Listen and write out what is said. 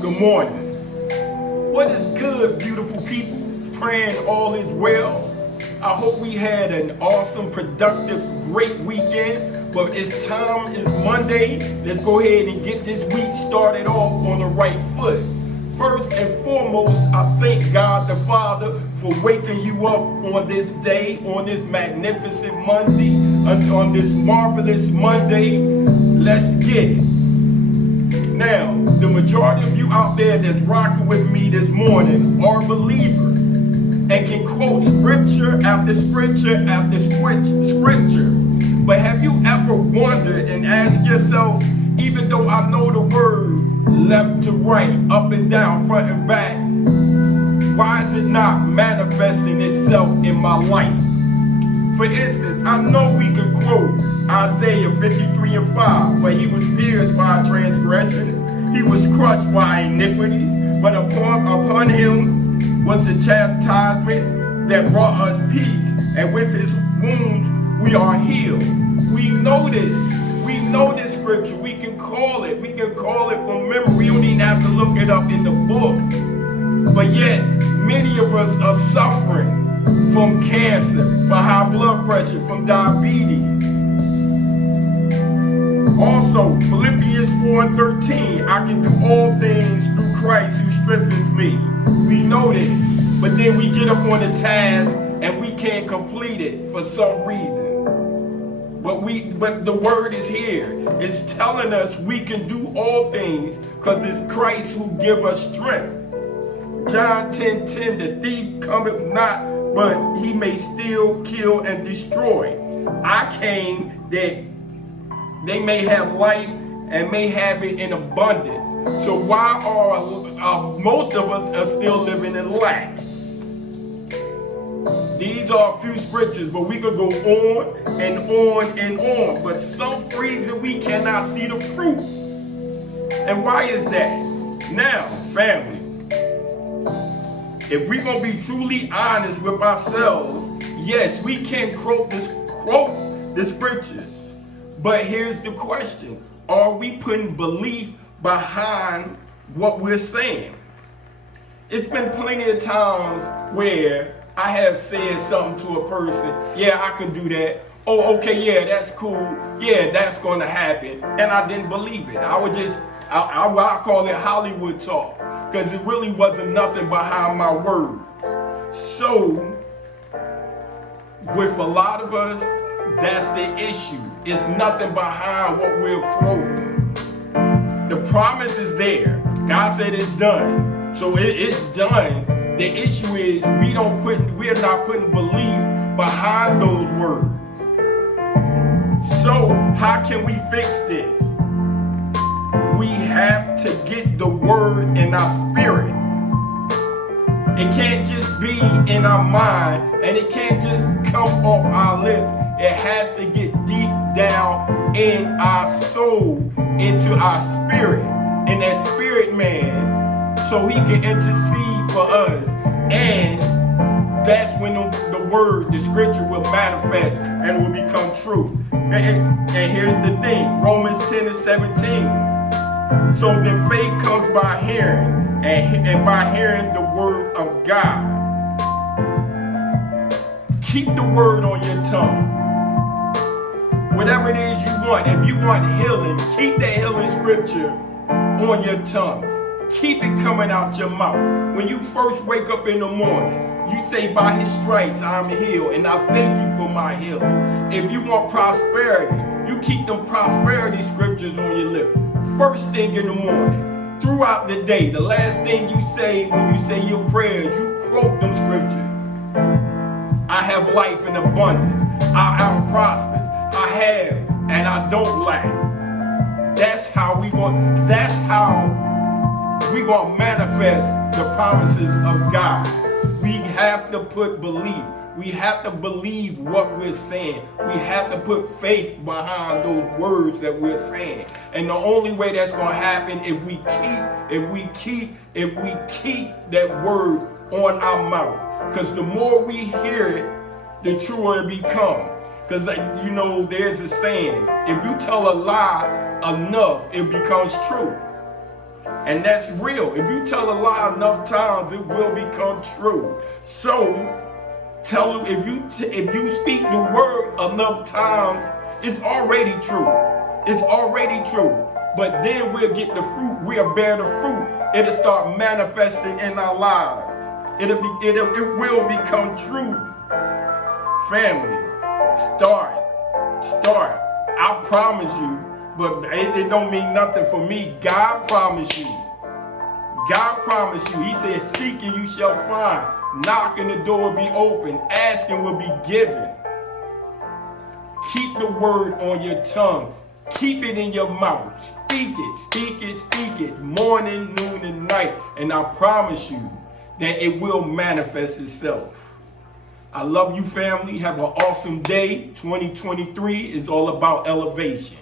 Good morning. What is good, beautiful people? Praying all is well. I hope we had an awesome, productive, great weekend. But it's Monday. Let's go ahead and get this week started off on the right foot. First and foremost, I thank God the Father for waking you up on this day, on this magnificent Monday, on this marvelous Monday. Let's get it. Now, the majority of you out there that's rocking with me this morning are believers and can quote scripture after scripture after scripture. But have you ever wondered and asked yourself, even though I know the word left to right, up and down, front and back, why is it not manifesting itself in my life? For instance, I know we can quote Isaiah 53:5, but he was pierced by our transgressions, he was crushed by our iniquities, but upon him was the chastisement that brought us peace, and with his wounds we are healed. We know this. We know this scripture. We can call it from memory. We don't even have to look it up in the book. But yet, many of us are suffering from cancer, from high blood pressure, from diabetes. Also, Philippians 4:13, I can do all things through Christ who strengthens me. We know this, but then we get up on the task and we can't complete it for some reason. But the word is here. It's telling us we can do all things because it's Christ who give us strength. John 10:10, the thief cometh not, but he may steal, kill, and destroy. I came that they may have life and may have it in abundance. So why are most of us are still living in lack? These are a few scriptures, but we could go on and on and on. But some reason we cannot see the fruit. And why is that? Now, family, if we're going to be truly honest with ourselves, yes, we can quote the scriptures. But here's the question. Are we putting belief behind what we're saying? It's been plenty of times where I have said something to a person, yeah, I can do that. Oh, okay, yeah, that's cool. Yeah, that's going to happen. And I didn't believe it. I call it Hollywood talk, because it really wasn't nothing behind my words. So, with a lot of us, that's the issue. It's nothing behind what we're quoting. The promise is there. God said it's done. So it's done. The issue is we're not putting belief behind those words. So how can we fix this? We have to get the word in our spirit. It can't just be in our mind, and it can't just come off our lips. It has to get deep down in our soul, into our spirit, in that spirit man, so he can intercede for us. And that's when the word, the scripture will manifest and will become true. And here's the thing, Romans 10:17. So then faith comes by hearing, and by hearing the word of God. Keep the word on your tongue. Whatever it is you want, if you want healing, keep that healing scripture on your tongue. Keep it coming out your mouth. When you first wake up in the morning, you say, by his stripes I'm healed, and I thank you for my healing. If you want prosperity, you keep them prosperity scriptures on your lips. First thing in the morning, throughout the day, the last thing you say when you say your prayers, you quote them scriptures. I have life in abundance. I am prosperous. I have and I don't lack. That's how going to manifest the promises of God. We have to put belief. We have to believe what we're saying. We have to put faith behind those words that we're saying. And the only way that's going to happen if we keep that word on our mouth. Because the more we hear it, the truer it becomes. Because you know, there's a saying, if you tell a lie enough, it becomes true. And that's real. If you tell a lie enough times, it will become true. So tell them, if you speak the word enough times, it's already true. It's already true. But then we'll get the fruit. We'll bear the fruit. It'll start manifesting in our lives. It will become true. Family, start. I promise you, but it don't mean nothing for me. God promised you. God promised you. He said, seek and you shall find. Knock and the door will be open. Asking will be given. Keep the word on your tongue. Keep it in your mouth. Speak it. Morning, noon, and night. And I promise you that it will manifest itself. I love you, family. Have an awesome day. 2023 is all about elevation.